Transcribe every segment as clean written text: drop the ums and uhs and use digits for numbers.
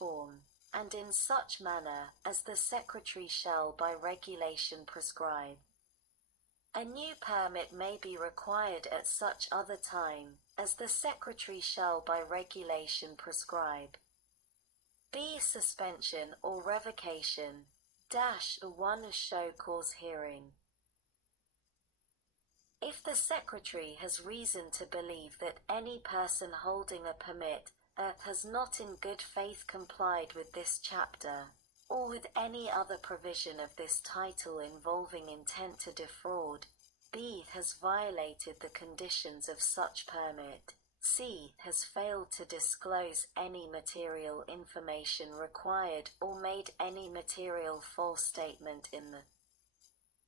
form, and in such manner as the Secretary shall by regulation prescribe. A new permit may be required at such other time as the Secretary shall by regulation prescribe. B. Suspension or revocation. -1 show cause hearing. If the Secretary has reason to believe that any person holding a permit has not in good faith complied with this chapter, or with any other provision of this title involving intent to defraud, B. has violated the conditions of such permit, C. has failed to disclose any material information required or made any material false statement in the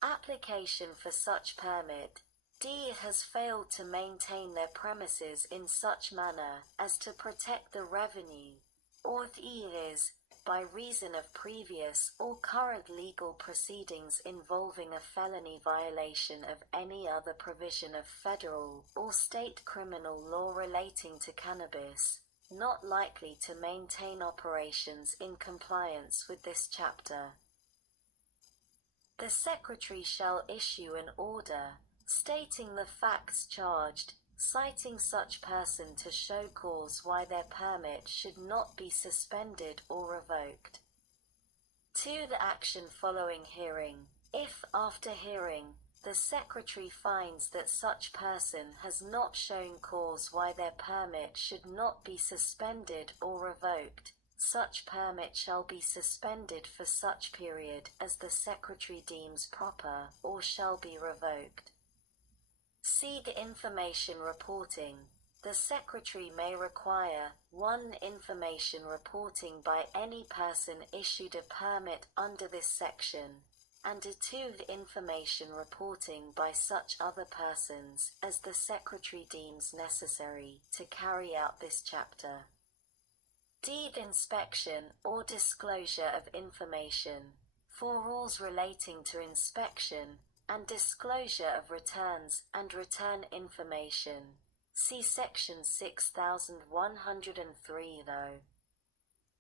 application for such permit, D. has failed to maintain their premises in such manner as to protect the revenue, or E. is, by reason of previous or current legal proceedings involving a felony violation of any other provision of federal or state criminal law relating to cannabis, not likely to maintain operations in compliance with this chapter. The Secretary shall issue an order stating the facts charged, citing such person to show cause why their permit should not be suspended or revoked. 2. The action following hearing. If, after hearing, the Secretary finds that such person has not shown cause why their permit should not be suspended or revoked, such permit shall be suspended for such period as the Secretary deems proper or shall be revoked. C. The information reporting. The Secretary may require 1. Information reporting by any person issued a permit under this section, and 2. The information reporting by such other persons as the Secretary deems necessary to carry out this chapter. D. The inspection or disclosure of information. For rules relating to inspection and disclosure of returns and return information, see Section 6103 though.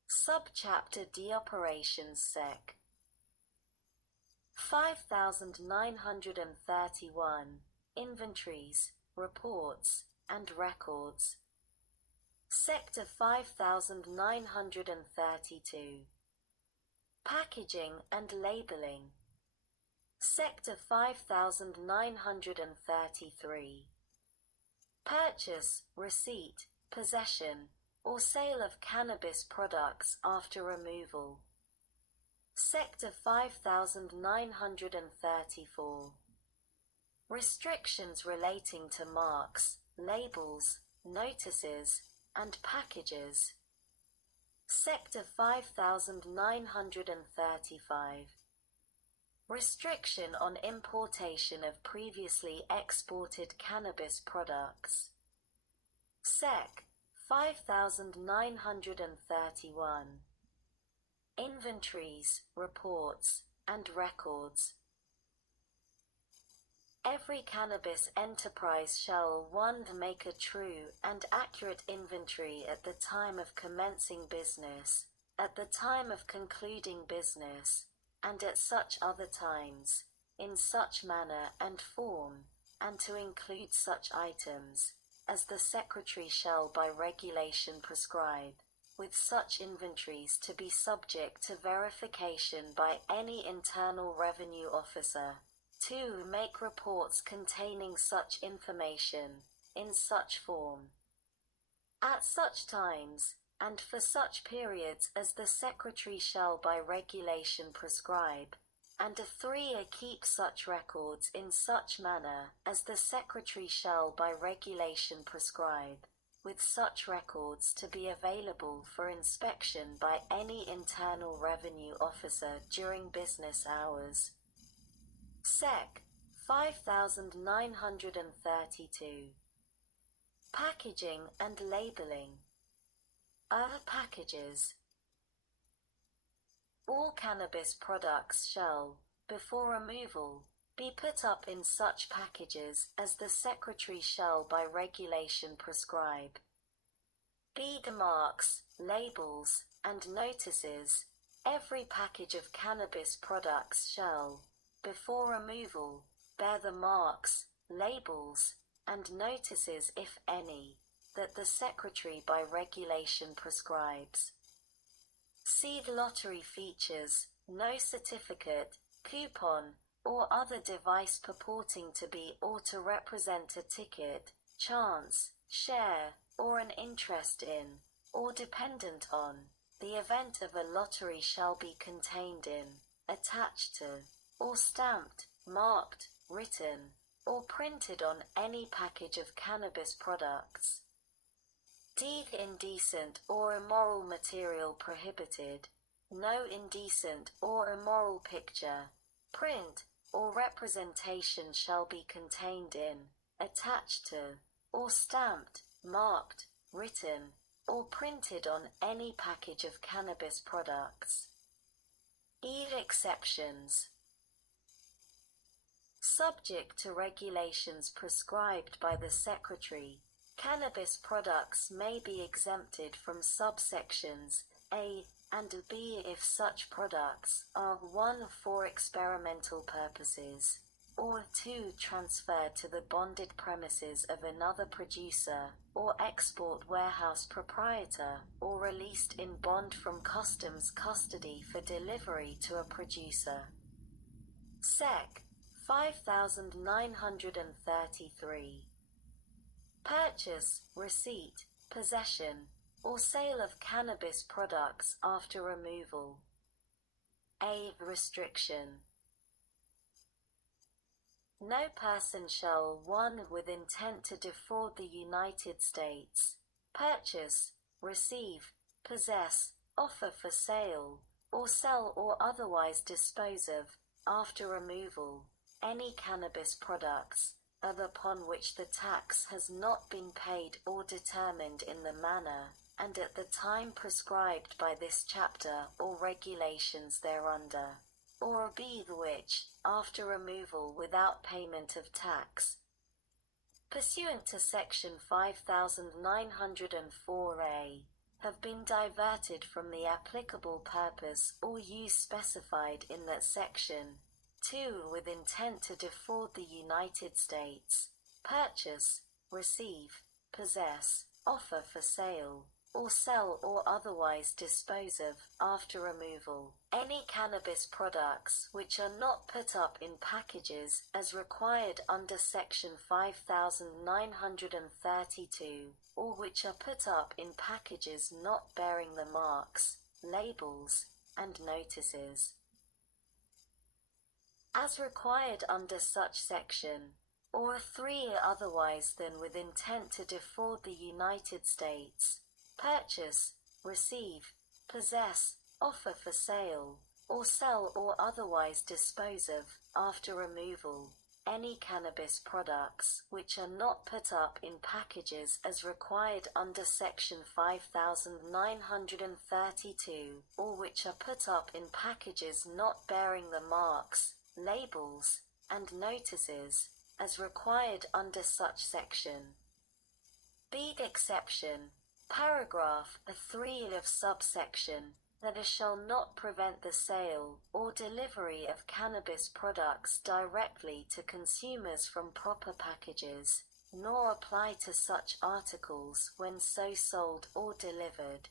Subchapter D. Operations Sec. 5931. Inventories, Reports, and Records. Sector 5932. Packaging and Labeling. Sector 5933. Purchase, receipt, possession, or sale of cannabis products after removal. Sector 5934. Restrictions relating to marks, labels, notices, and packages. Sector 5935. Restriction on importation of previously exported cannabis products. Sec. 5931. Inventories, Reports, and Records. Every cannabis enterprise shall 1. Make a true and accurate inventory at the time of commencing business, at the time of concluding business, and at such other times, in such manner and form, and to include such items as the Secretary shall by regulation prescribe, with such inventories to be subject to verification by any Internal Revenue Officer. 2. Make reports containing such information, in such form, at such times, and for such periods as the Secretary shall by regulation prescribe, and 3. Keep such records in such manner as the Secretary shall by regulation prescribe, with such records to be available for inspection by any Internal Revenue Officer during business hours. Sec. 5932. Packaging and Labeling. Packages. All cannabis products shall, before removal, be put up in such packages as the Secretary shall by regulation prescribe. B. The marks, labels, and notices. Every package of cannabis products shall, before removal, bear the marks, labels, and notices, if any, that the Secretary by regulation prescribes. Seed lottery features no certificate, coupon, or other device purporting to be or to represent a ticket, chance, share, or an interest in, or dependent on, the event of a lottery shall be contained in, attached to, or stamped, marked, written, or printed on any package of cannabis products. D. Indecent or immoral material prohibited. No indecent or immoral picture, print, or representation shall be contained in, attached to, or stamped, marked, written, or printed on any package of cannabis products. E. Exceptions. Subject to regulations prescribed by the Secretary, cannabis products may be exempted from subsections A and B if such products are 1. For experimental purposes, or 2. transferred to the bonded premises of another producer or export warehouse proprietor, or released in bond from customs custody for delivery to a producer. Sec. 5933. Purchase, receipt, possession, or sale of cannabis products after removal. A. Restriction. No person shall 1. with intent to defraud the United States, purchase, receive, possess, offer for sale, or sell or otherwise dispose of, after removal, any cannabis products, upon which the tax has not been paid or determined in the manner and at the time prescribed by this chapter or regulations thereunder, or B. which, after removal without payment of tax, pursuant to Section 5904A, have been diverted from the applicable purpose or use specified in that section. 2. With intent to defraud the United States, purchase, receive, possess, offer for sale, or sell or otherwise dispose of, after removal, any cannabis products which are not put up in packages as required under Section 5932, or which are put up in packages not bearing the marks, labels, and notices as required under such section, or 3. Otherwise than with intent to defraud the United States, purchase, receive, possess, offer for sale, or sell or otherwise dispose of, after removal, any cannabis products which are not put up in packages as required under Section 5932, or which are put up in packages not bearing the marks, labels, and notices, as required under such section. B. Exception. Paragraph 3 of subsection that shall not prevent the sale or delivery of cannabis products directly to consumers from proper packages, nor apply to such articles when so sold or delivered.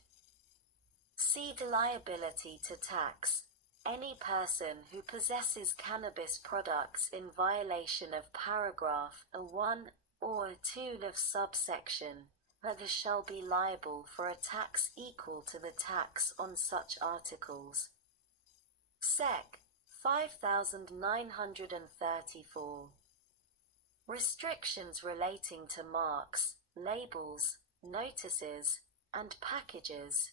C. Liability to tax. Any person who possesses cannabis products in violation of paragraph 1 or 2 of subsection that shall be liable for a tax equal to the tax on such articles. Sec. 5934. Restrictions relating to marks, labels, notices, and packages.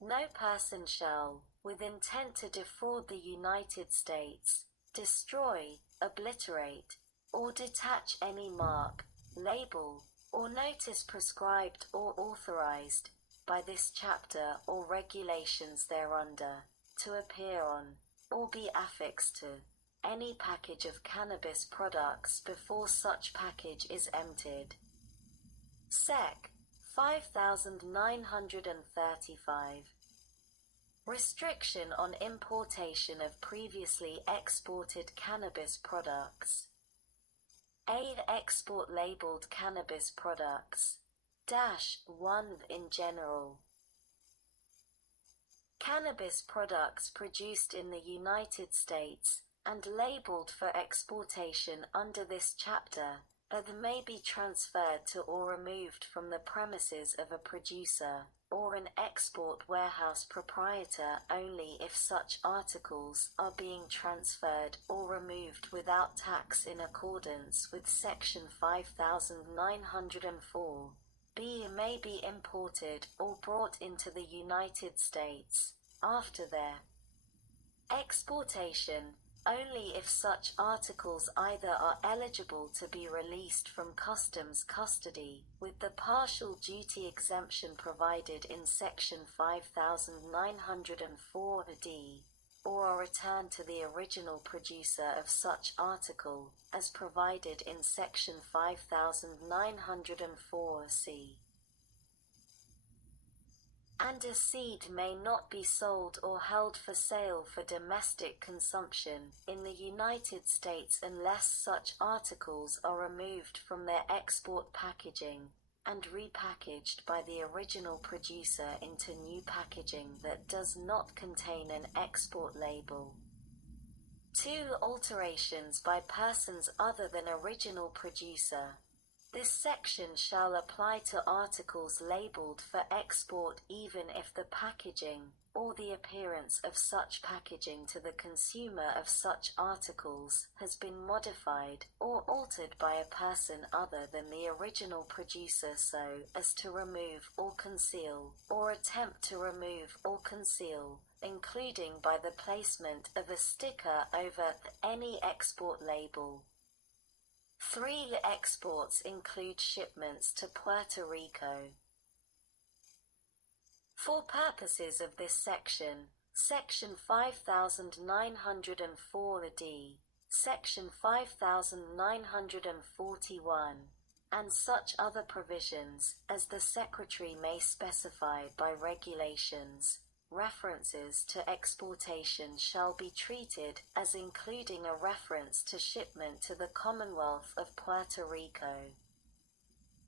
No person shall, with intent to defraud the United States, destroy, obliterate, or detach any mark, label, or notice prescribed or authorized by this chapter or regulations thereunder, to appear on, or be affixed to, any package of cannabis products before such package is emptied. Sec. 5935. Restriction on importation of previously exported cannabis products. A. Export labeled cannabis products. -1 in general. Cannabis products produced in the United States and labeled for exportation under this chapter may be transferred to or removed from the premises of a producer or an export warehouse proprietor only if such articles are being transferred or removed without tax in accordance with Section 5904. B. May be imported or brought into the United States after their exportation only if such articles either are eligible to be released from customs custody with the partial duty exemption provided in Section 5904d, or are returned to the original producer of such article, as provided in Section 5904c. And a seed may not be sold or held for sale for domestic consumption in the United States unless such articles are removed from their export packaging and repackaged by the original producer into new packaging that does not contain an export label. 2. Alterations by persons other than original producer. This section shall apply to articles labeled for export even if the packaging, or the appearance of such packaging to the consumer of such articles, has been modified or altered by a person other than the original producer so as to remove or conceal, or attempt to remove or conceal, including by the placement of a sticker over any export label. 3. Exports include shipments to Puerto Rico. For purposes of this section, Section 5904d, Section 5941, and such other provisions as the Secretary may specify by regulations, references to exportation shall be treated as including a reference to shipment to the Commonwealth of Puerto Rico.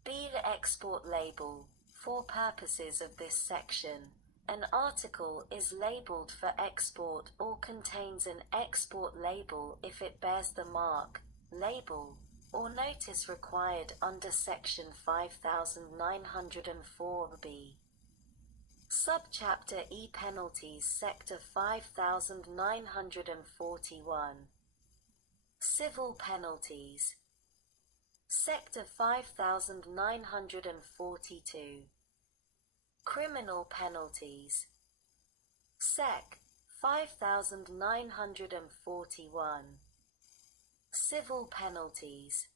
B. The export label. For purposes of this section, an article is labeled for export or contains an export label if it bears the mark, label, or notice required under Section 5904b. Subchapter E. Penalties. Sector 5941. Civil penalties. Sector 5942. Criminal penalties. Sec. 5941. Civil penalties.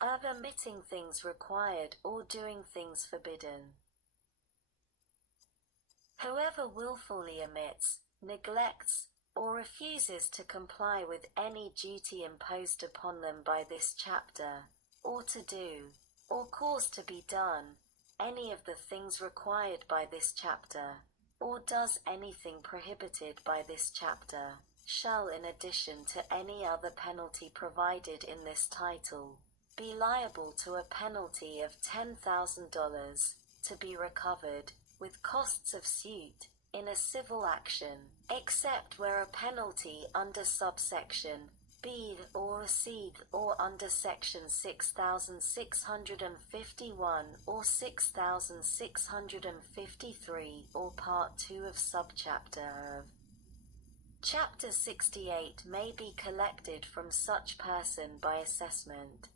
Omitting things required or doing things forbidden. Whoever willfully omits, neglects, or refuses to comply with any duty imposed upon them by this chapter, or to do, or cause to be done, any of the things required by this chapter, or does anything prohibited by this chapter, shall, in addition to any other penalty provided in this title, be liable to a penalty of $10,000, to be recovered, with costs of suit, in a civil action, except where a penalty under subsection B or C or under section 6651 or 6653 or part 2 of subchapter of Chapter 68 may be collected from such person by assessment.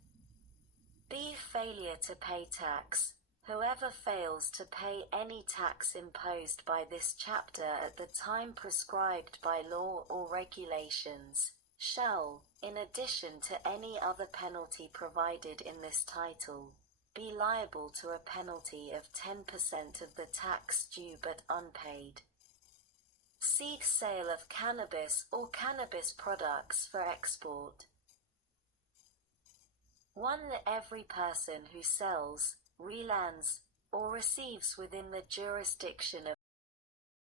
B. Failure to pay tax. Whoever fails to pay any tax imposed by this chapter at the time prescribed by law or regulations, shall, in addition to any other penalty provided in this title, be liable to a penalty of 10% of the tax due but unpaid. C. Sale of cannabis or cannabis products for export. 1. Every person who sells, relands, or receives within the jurisdiction of